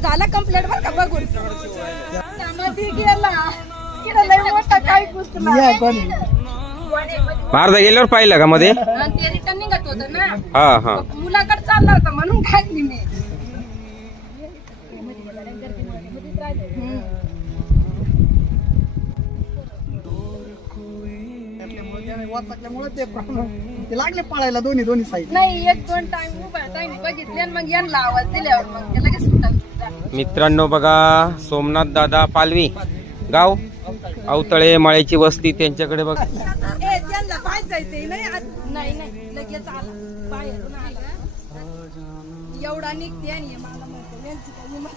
झाला कंप्लीट बर का बघून गेला काय अर्धा गेल्यावर पाहिलं का मध्ये? ते रिटर्न निघत होत ना. हा हा. मुलाकडे चालला होता म्हणून खाल्ली मी. ते लागले पळायला दोन्ही साईड. नाही 1-2 टाइम उभा टाइम बघितले आणि मग यांना आवाज दिल्यावर मग ते लगेच सुटत. मित्रांनो बघा, सोमनाथ दादा पालवी, गाव अवतळे, माळ्याची वस्ती, त्यांच्याकडे बघा. त्यांना पाहायचंय नाही नाही लगेच आला बाहेरून आला एवढा निघते आणि मला म्हणतो यांची काही हिंमत.